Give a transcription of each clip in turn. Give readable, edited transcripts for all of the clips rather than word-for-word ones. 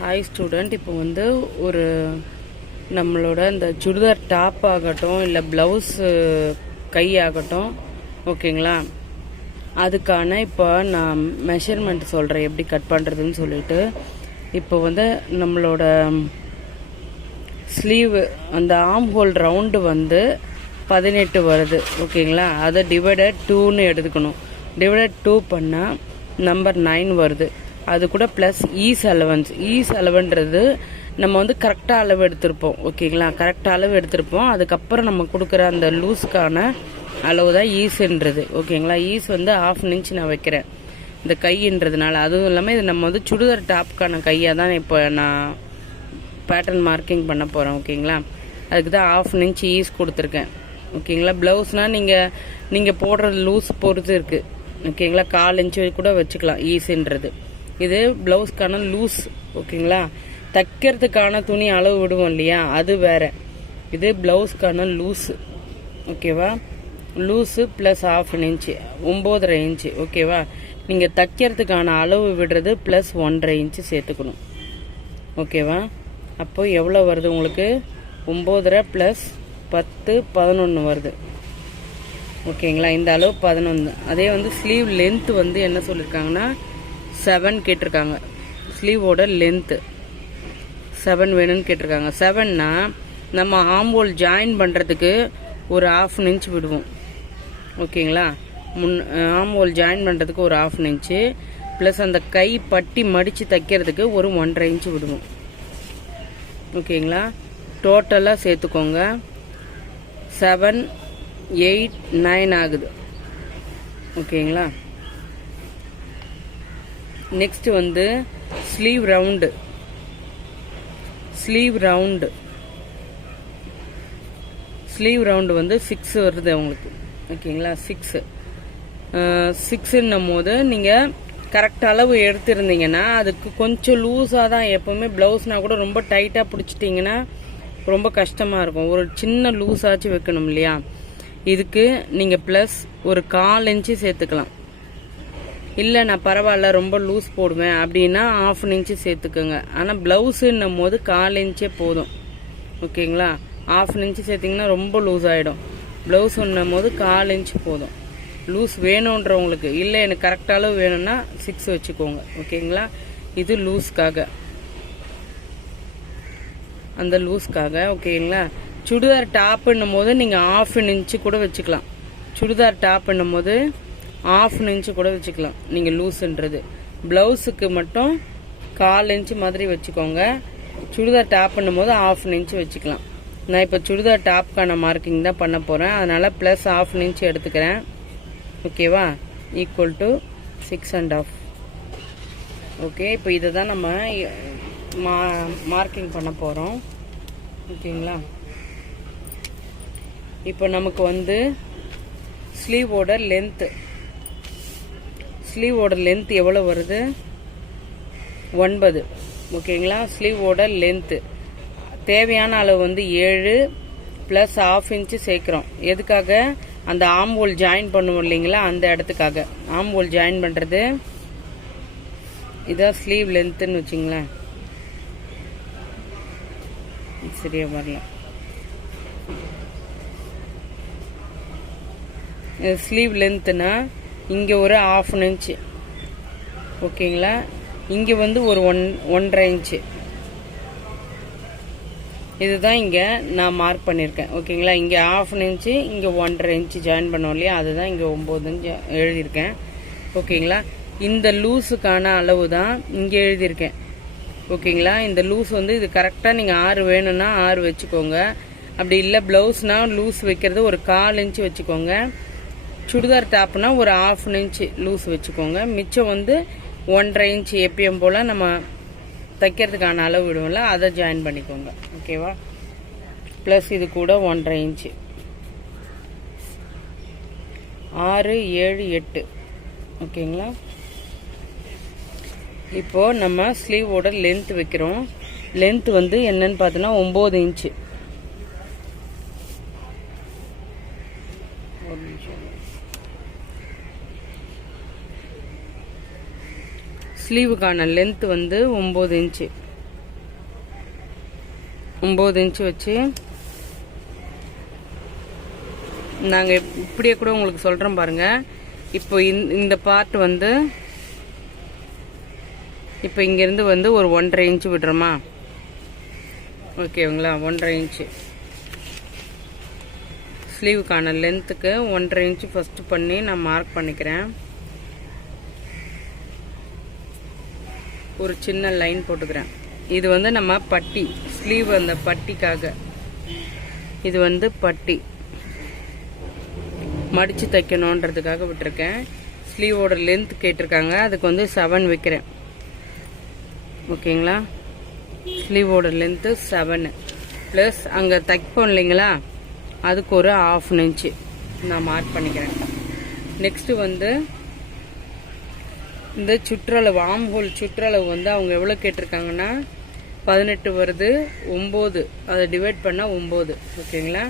Hi student, இப்போ வந்து ஒரு நம்மளோட இந்த சுடிதார் டாப் ஆகட்டும் இல்லை ப்ளவுஸு கை ஆகட்டும், ஓகேங்களா, அதுக்கான இப்போ நான் மெஷர்மெண்ட் சொல்கிறேன் எப்படி கட் பண்ணுறதுன்னு சொல்லிட்டு. இப்போ வந்து நம்மளோட ஸ்லீவு அந்த ஆர்ம் ஹோல் ரவுண்டு வந்து 18 வருது, ஓகேங்களா. அதை டிவைடட் 2ன்னு எடுத்துக்கணும். டிவைடட் 2 பண்ணால் நம்பர் 9 வருது. அது கூட ப்ளஸ் ஈஸ் அலவன்றது நம்ம வந்து கரெக்டாக அளவு எடுத்திருப்போம், ஓகேங்களா. கரெக்டாக அளவு எடுத்திருப்போம். அதுக்கப்புறம் நம்ம கொடுக்குற அந்த லூஸ்க்கான அளவு தான் ஈஸுன்றது, ஓகேங்களா. ஈஸ் வந்து 1/2 இன்ச் நான் வைக்கிறேன் இந்த கைன்றதுனால. அதுவும் இல்லாமல் இது நம்ம வந்து சுடிதார் டாப்புக்கான கையாக தான் இப்போ நான் பேட்டர்ன் மார்க்கிங் பண்ண போகிறேன், ஓகேங்களா. அதுக்கு தான் 1/2 இன்ச் ஈஸ் கொடுத்துருக்கேன், ஓகேங்களா. ப்ளவுஸ்னால் நீங்கள் போடுறது லூஸ் பொறுத்து இருக்குது, ஓகேங்களா. 1/4 இன்ச்சு கூட வச்சுக்கலாம் ஈஸுன்றது. இது ப்ளவுஸ்க்கான லூஸ், ஓகேங்களா. தைக்கிறதுக்கான துணி அளவு விடுவோம் இல்லையா, அது வேற. இது ப்ளவுஸ்க்கான லூஸு, ஓகேவா. லூஸு ப்ளஸ் 1/2 இன்ச்சு 9.5 இன்ச்சு, ஓகேவா. நீங்கள் தைக்கிறதுக்கான அளவு விடுறது ப்ளஸ் 1.5 இன்ச்சு சேர்த்துக்கணும், ஓகேவா. அப்போ எவ்வளோ வருது உங்களுக்கு? 9.5 ப்ளஸ் 10 11 வருது, ஓகேங்களா. இந்த அளவு 11. அதே வந்து ஸ்லீவ் லென்த் வந்து என்ன சொல்லியிருக்காங்கன்னா 7 கேட்டிருக்காங்க. ஸ்லீவோட லென்த்து 7 வேணும்னு கேட்டிருக்காங்க. 7னா நம்ம ஆம்போல் ஜாயின் பண்ணுறதுக்கு ஒரு 1/2 இன்ச் விடுவோம், ஓகேங்களா. ஆம்போல் ஜாயின் பண்ணுறதுக்கு ஒரு 1/2 இன்ச்சு ப்ளஸ் அந்த கை பட்டி மடித்து தைக்கிறதுக்கு ஒரு 1.5 இன்ச்சு விடுவோம், ஓகேங்களா. டோட்டலாக சேர்த்துக்கோங்க. 7 8 9 ஆகுது, ஓகேங்களா. நெக்ஸ்ட் வந்து ஸ்லீவ் ரவுண்டு வந்து 6 வருது உங்களுக்கு, ஓகேங்களா. 6ன்னும் போது நீங்கள் கரெக்ட் அளவு எடுத்திருந்தீங்கன்னா அதுக்கு கொஞ்சம் லூஸாக தான் எப்போவுமே. ப்ளவுஸ்னால் கூட ரொம்ப டைட்டாக பிடிச்சிட்டிங்கன்னா ரொம்ப கஷ்டமாக இருக்கும். ஒரு சின்ன லூஸாச்சும் வைக்கணும் இல்லையா. இதுக்கு நீங்கள் ப்ளஸ் ஒரு 1/4 இன்ச்சு சேர்த்துக்கலாம். இல்லை நான் பரவாயில்ல ரொம்ப லூஸ் போடுவேன் அப்படின்னா 1/2 இன்ச்சு சேர்த்துக்கோங்க. ஆனால் ப்ளவுஸுன்னும் போது 1/4 இன்ச்சே போதும், ஓகேங்களா. 1/2 இன்ச்சு சேர்த்திங்கன்னா ரொம்ப லூஸ் ஆகிடும். ப்ளவுஸுன்னும் போது 1/4 இன்ச்சு போதும். லூஸ் வேணுன்றவங்களுக்கு, இல்லை எனக்கு கரெக்ட் அளவு வேணும்னா 6 வச்சுக்கோங்க, ஓகேங்களா. இது லூஸ்க்காக, அந்த லூஸ்க்காக, ஓகேங்களா. சுடிதார் டாப்புன்னும் போது நீங்கள் 1/2 இன்ச்சு கூட வச்சுக்கலாம். சுடிதார் டாப்புன்னும் போது 1/2 இன்ச்சு கூட வச்சுக்கலாம் நீங்கள் லூஸுன்றது. ப்ளவுஸுக்கு மட்டும் 1/4 இன்ச்சு மாதிரி வச்சுக்கோங்க. சுடிதார் டாப்புன்னும் போது 1/2 இன்ச்சு வச்சுக்கலாம். நான் இப்போ சுடிதார் டாப்புக்கான மார்க்கிங் தான் பண்ண போகிறேன். அதனால் ப்ளஸ் 1/2 இன்ச்சு எடுத்துக்கிறேன், ஓகேவா. Equal to 6.5. ஓகே, இப்போ இதை தான் நம்ம மார்க்கிங் பண்ண போகிறோம், ஓகேங்களா. இப்போ நமக்கு வந்து ஸ்லீவோட லென்த் எவ்வளோ வருது? 9, ஓகேங்களா. ஸ்லீவோட லென்த்து தேவையான அளவு வந்து 7 ப்ளஸ் 1/2 இன்ச்சு சேர்க்குறோம். எதுக்காக? அந்த ஆம்போல் ஜாயின் பண்ணுவோம் இல்லைங்களா, அந்த இடத்துக்காக. ஆம்போல் ஜாயின் பண்ணுறது இதான் ஸ்லீவ் லென்த்துன்னு வச்சுங்களேன். சரியா வரல. ஸ்லீவ் லென்த்துனா இங்கே ஒரு 1/2 இன்ச்சு, ஓகேங்களா. இங்கே வந்து ஒரு 1.5 இன்ச்சு. இதுதான் இங்கே நான் மார்க் பண்ணியிருக்கேன், ஓகேங்களா. இங்கே 1/2 இன்ச்சு, இங்கே 1.5 இன்ச்சு ஜாயின் பண்ணோம் இல்லையா, அதுதான் இங்கே 9 இன்ச்சு எழுதியிருக்கேன், ஓகேங்களா. இந்த லூஸுக்கான அளவு தான் இங்கே எழுதியிருக்கேன், ஓகேங்களா. இந்த லூஸ் வந்து இது கரெக்டாக நீங்கள் 6 வேணும்னா 6 வச்சுக்கோங்க. அப்படி இல்லை ப்ளவுஸ்னால் லூஸ் வைக்கிறது ஒரு 1/4 இன்ச்சு வச்சுக்கோங்க. சுடிதார் டாப்னா ஒரு 1/2 இன்ச்சு லூஸ் வச்சுக்கோங்க. மிச்சம் வந்து 1.5 இன்ச்சு எப்பயும் போல் நம்ம தைக்கிறதுக்கான அளவு விடுவோம்ல, அதை ஜாயின் பண்ணிக்கோங்க, ஓகேவா. ப்ளஸ் இது கூட 1.5 இன்ச்சு. 6 7 8, ஓகேங்களா. இப்போது நம்ம ஸ்லீவோட லென்த் வைக்கிறோம். லென்த் வந்து என்னன்னு பார்த்தோன்னா 9 இன்ச்சு. ஸ்லீவுக்கான லென்த் வந்து 9 இன்ச்சு. 9 இன்ச்சு வச்சு நாங்கள் இப்படியே கூட உங்களுக்கு சொல்கிறோம் பாருங்கள். இப்போ இந்த பார்ட் வந்து இப்போ இங்கேருந்து வந்து ஒரு 1.5 இன்ச்சு விடுறோமா? ஓகேங்களா? 1.5 இன்ச்சு ஸ்லீவுக்கான லென்த்துக்கு 1.5 இன்ச்சு ஃபஸ்ட்டு பண்ணி நான் மார்க் பண்ணிக்கிறேன். ஒரு சின்ன லைன் போட்டுக்கிறேன். இது வந்து நம்ம பட்டி ஸ்லீவ், அந்த பட்டிக்காக இது வந்து பட்டி மடித்து தைக்கணுன்றதுக்காக விட்டுருக்கேன். ஸ்லீவோட லென்த் கேட்டிருக்காங்க, அதுக்கு வந்து 7 வைக்கிறேன். ஓகேங்களா? ஸ்லீவோட லென்த்து 7 ப்ளஸ் அங்கே தைப்போம் இல்லைங்களா, அதுக்கு ஒரு 1/2 இன்ச்சு நான் மார்க் பண்ணிக்கிறேன். நெக்ஸ்ட்டு வந்து இந்த சுற்றளவு, ஆம் ஹோல் சுற்றளவு வந்து அவங்க எவ்வளோ கேட்டிருக்காங்கன்னா 18 வருது, 9 அதை டிவைட் பண்ணால் 9. ஓகேங்களா?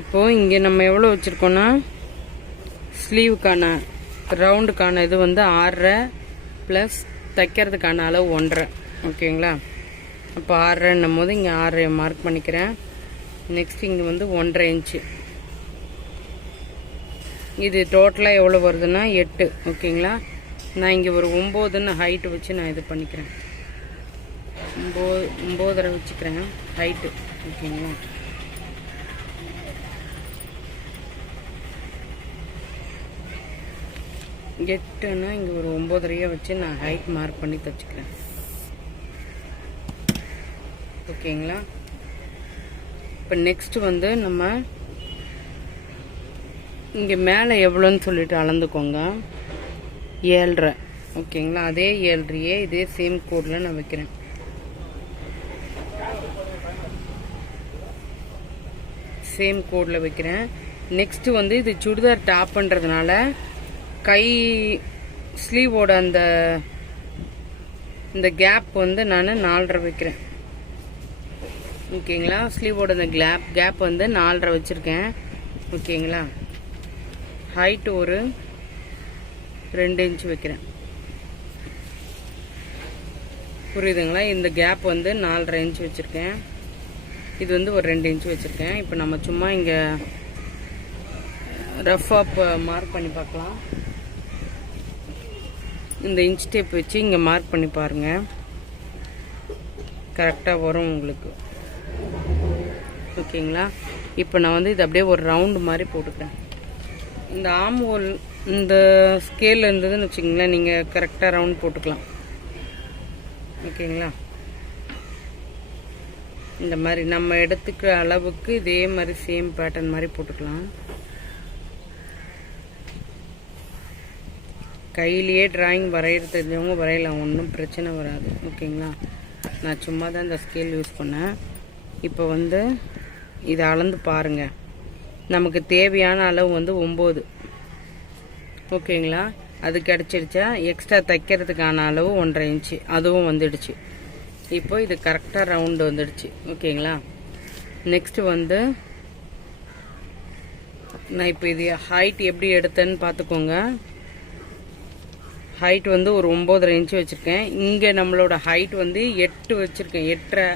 இப்போது இங்கே நம்ம எவ்வளோ வச்சுருக்கோன்னா ஸ்லீவுக்கான ரவுண்டுக்கான இது வந்து 6.5 ப்ளஸ் தைக்கிறதுக்கான அளவு 1.5. ஓகேங்களா? அப்போ 6.5ன்னும் போது இங்கே 6 மார்க் பண்ணிக்கிறேன். நெக்ஸ்ட் இங்கே வந்து 1.5 இன்ச்சு. இது டோட்டலாக எவ்வளோ வருதுன்னா 8. ஓகேங்களா? நான் இங்கே ஒரு 9ன்னு ஹைட்டு வச்சு நான் இது பண்ணிக்கிறேன். 9.5 வச்சுக்கிறேன் ஹைட்டு. ஓகேங்களா? எட்டுன்னா இங்கே ஒரு 9.5 வச்சு நான் ஹைட் மார்க் பண்ணி தைச்சிக்கிறேன். ஓகேங்களா? இப்போ நெக்ஸ்ட் வந்து நம்ம இங்கே மேலே எவ்வளோன்னு சொல்லிட்டு அளந்துக்கோங்க. 7.5. ஓகேங்களா? அதே 7.5 இதே சேம் கோடில் நான் வைக்கிறேன். சேம் கோடில் வைக்கிறேன். நெக்ஸ்ட்டு வந்து இது சுடிதார் டாப்ன்றதுனால கை ஸ்லீவோட இந்த கேப் வந்து நான் 4.5 வைக்கிறேன். ஓகேங்களா? ஸ்லீவோட இந்த கேப் வந்து 4.5 வச்சுருக்கேன். ஓகேங்களா? ஹைட்டு ஒரு 2 இன்ச்சு வைக்கிறேன். புரியுதுங்களா? இந்த கேப் வந்து 4.5 இன்ச்சு வச்சுருக்கேன். இது வந்து ஒரு 2 இன்ச்சு வச்சுருக்கேன். இப்போ நம்ம சும்மா இங்கே ரஃபாக மார்க் பண்ணி பார்க்கலாம். இந்த இன்ச் டேப் வச்சு இங்கே மார்க் பண்ணி பாருங்கள், கரெக்டாக வரும் உங்களுக்கு. ஓகேங்களா? இப்போ நான் வந்து இது அப்படியே ஒரு ரவுண்டு மாதிரி போட்டுக்கிறேன். இந்த ஆம் ஹோல் இந்த ஸ்கேல் இருந்ததுன்னு வச்சுக்கிங்களேன், நீங்கள் கரெக்டாக ரவுண்ட் போட்டுக்கலாம். ஓகேங்களா? இந்த மாதிரி நம்ம எடுத்துக்கிற அளவுக்கு இதே மாதிரி சேம் பேட்டர்ன் மாதிரி போட்டுக்கலாம். கையிலேயே டிராயிங் வரைகிறது தெரிஞ்சவங்க வரையலாம், ஒன்றும் பிரச்சனை வராது. ஓகேங்களா? நான் சும்மா தான் இந்த ஸ்கேல் யூஸ் பண்ணேன். இப்போ வந்து இதை அளந்து பாருங்கள். நமக்கு தேவையான அளவு வந்து 9. ஓகேங்களா? அது கிடச்சிடுச்சா? எக்ஸ்ட்ரா தைக்கிறதுக்கான அளவு 1.5 இன்ச்சு அதுவும் வந்துடுச்சு. இப்போ இது கரெக்டாக ரவுண்டு வந்துடுச்சு. ஓகேங்களா? நெக்ஸ்ட்டு வந்து நான் இப்போ இது ஹைட் எப்படி எடுத்தேன்னு பார்த்துக்கோங்க. ஹைட் வந்து ஒரு 9.5 இன்ச்சு வச்சுருக்கேன். இங்கே நம்மளோட ஹைட் வந்து 8 வச்சுருக்கேன். 8.5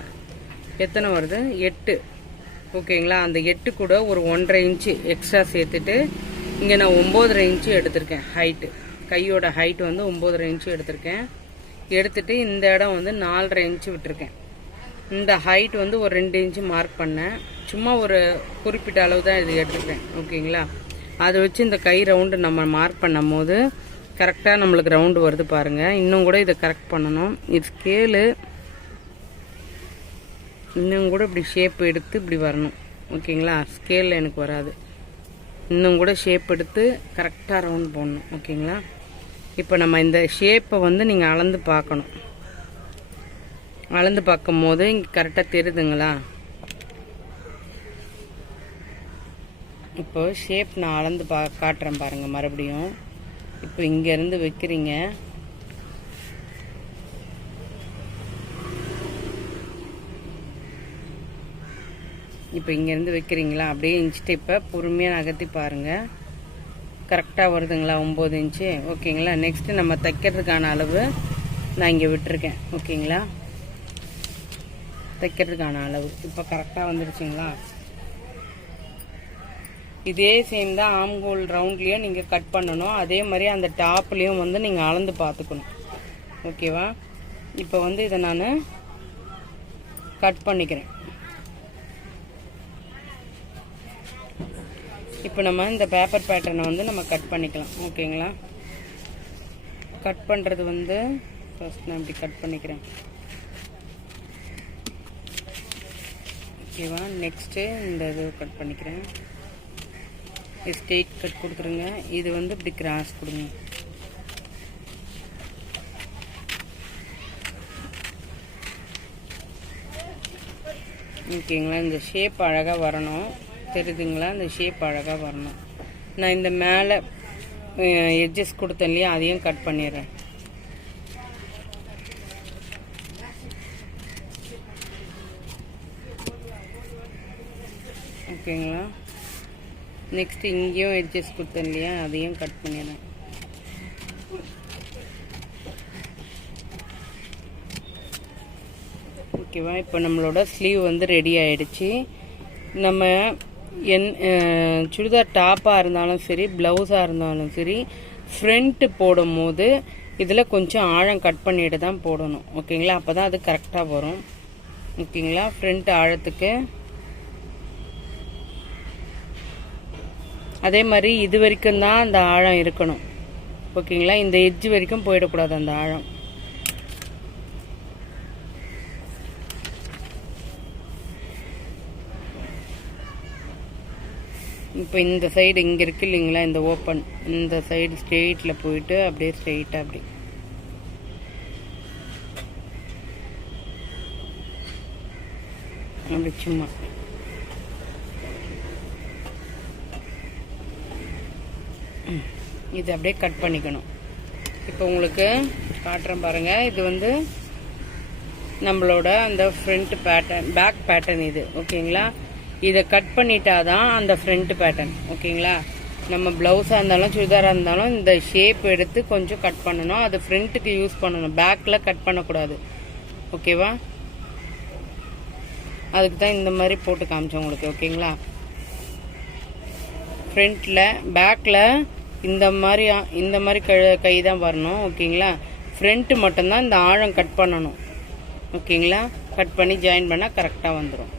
எத்தனை வருது? 8. ஓகேங்களா? அந்த 8 கூட ஒரு 1.5 இன்ச்சு எக்ஸ்ட்ரா சேர்த்துட்டு இங்கே நான் 9.5 இன்ச்சு எடுத்திருக்கேன். ஹைட்டு கையோட ஹைட் வந்து 9.5 இன்ச்சு எடுத்திருக்கேன். எடுத்துட்டு இந்த இடம் வந்து 4.5 இன்ச்சு விட்டுருக்கேன். இந்த ஹைட் வந்து ஒரு 2 இன்ச்சு மார்க் பண்ணேன். சும்மா ஒரு குறிப்பிட்ட அளவு தான் இது எடுத்துக்கிறேன். ஓகேங்களா? அதை வச்சு இந்த கை ரவுண்டு நம்ம மார்க் பண்ணும் போது கரெக்டாக நம்மளுக்கு ரவுண்டு வருது பாருங்கள். இன்னும் கூட இதை கரெக்ட் பண்ணணும். இது ஸ்கேலு இன்னும் கூட இப்படி ஷேப் எடுத்து இப்படி வரணும். ஓகேங்களா? ஸ்கேலில் எனக்கு வராது. இன்னும் கூட ஷேப் எடுத்து கரெக்டாக ரவுண்ட் போடணும். ஓகேங்களா? இப்போ நம்ம இந்த ஷேப்பை வந்து நீங்கள் அளந்து பார்க்கணும். அளந்து பார்க்கும் போது இங்கே கரெக்டாக தெரியுதுங்களா? இப்போ ஷேப் நான் அளந்து காட்டுறேன் பாருங்கள். மறுபடியும் இப்போ இங்கேருந்து வைக்கிறீங்க. இப்போ இங்கேருந்து வைக்கிறீங்களா? அப்படியே இன்ச் டேப்பை பொறுமையாக நகர்த்தி பாருங்கள். கரெக்டாக வருதுங்களா? 9 இன்ச்சு. ஓகேங்களா? நெக்ஸ்ட்டு நம்ம தைக்கிறதுக்கான அளவு நான் இங்கே விட்டுருக்கேன். ஓகேங்களா? தைக்கிறதுக்கான அளவு. இப்போ கரெக்டாக வந்துடுச்சுங்களா? இதே சேம் தான் ஆம்ஹோல் ரவுண்ட்லேயும் நீங்கள் கட் பண்ணணும். அதே மாதிரி அந்த டாப்லேயும் வந்து நீங்கள் அளந்து பார்த்துக்கணும். ஓகேவா? இப்போ வந்து இதை நான் கட் பண்ணிக்கிறேன். இப்போ நம்ம இந்த பேப்பர் பேட்டர்னை வந்து நம்ம கட் பண்ணிக்கலாம். ஓகேங்களா? கட் பண்ணுறது வந்து ஃபர்ஸ்ட் நான் இப்படி கட் பண்ணிக்கிறேன். ஓகேவா? நெக்ஸ்ட்டு இந்த இது கட் பண்ணிக்கிறேன். ஸ்ட்ரெயிட் கட் கொடுத்துருங்க. இது வந்து இப்படி கிராஸ் கொடுங்க. ஓகேங்களா? இந்த ஷேப் அழகாக வரணும். தெரியுதுங்களா? இந்த ஷேப் அழகாக வரணும். நான் இந்த மேலே எட்ஜஸ் கொடுத்தேன் இல்லையா, அதையும் கட் பண்ணிடுறேன். ஓகேங்களா? நெக்ஸ்ட் இங்கேயும் எட்ஜஸ் கொடுத்தேன் இல்லையா, அதையும் கட் பண்ணிடுறேன். ஓகேவா? இப்போ நம்மளோட ஸ்லீவ் வந்து ரெடி ஆயிடுச்சு. நம்ம சுடிதார் டாப்பாக இருந்தாலும் சரி, ப்ளவுஸாக இருந்தாலும் சரி, ஃப்ரண்ட்டு போடும் போது இதில் கொஞ்சம் ஆழம் கட் பண்ணிட்டு தான் போடணும். ஓகேங்களா? அப்போ தான் அது கரெக்டாக வரும். ஓகேங்களா? ஃப்ரண்ட் ஆழத்துக்கு அதே மாதிரி இது வரைக்கும் தான் அந்த ஆழம் இருக்கணும். ஓகேங்களா? இந்த எட்ஜ் வரைக்கும் போயிடக்கூடாது அந்த ஆழம். இப்போ இந்த சைடு இங்கே இருக்கு இல்லைங்களா, இந்த ஓப்பன், இந்த சைடு ஸ்ட்ரெயிட்டில் போயிட்டு அப்படியே ஸ்ட்ரெயிட்டாக அப்படி அப்படி சும்மா இது அப்படியே கட் பண்ணிக்கணும். இப்போ உங்களுக்கு காட்டுறேன் பாருங்கள். இது வந்து நம்மளோட அந்த ஃப்ரண்ட் பேட்டர்ன், பேக் பேட்டர்ன் இது. ஓகேங்களா? இதை கட் பண்ணிட்டாதான் அந்த ஃப்ரண்ட் பேட்டர்ன். ஓகேங்களா? நம்ம ப்ளவுஸாக இருந்தாலும் சுடிதாராக இருந்தாலும் இந்த ஷேப் எடுத்து கொஞ்சம் கட் பண்ணணும். அது ஃப்ரண்ட்டுக்கு யூஸ் பண்ணணும், பேக்கில் கட் பண்ணக்கூடாது. ஓகேவா? அதுக்கு தான் இந்த மாதிரி போட்டு காமிச்சேன் உங்களுக்கு. ஓகேங்களா? ஃப்ரண்ட்டில் பேக்கில் இந்த மாதிரி கை தான் வரணும். ஓகேங்களா? ஃப்ரண்ட்டு மட்டும்தான் இந்த ஆழம் கட் பண்ணணும். ஓகேங்களா? கட் பண்ணி ஜாயின் பண்ணால் கரெக்டாக வந்துடும்.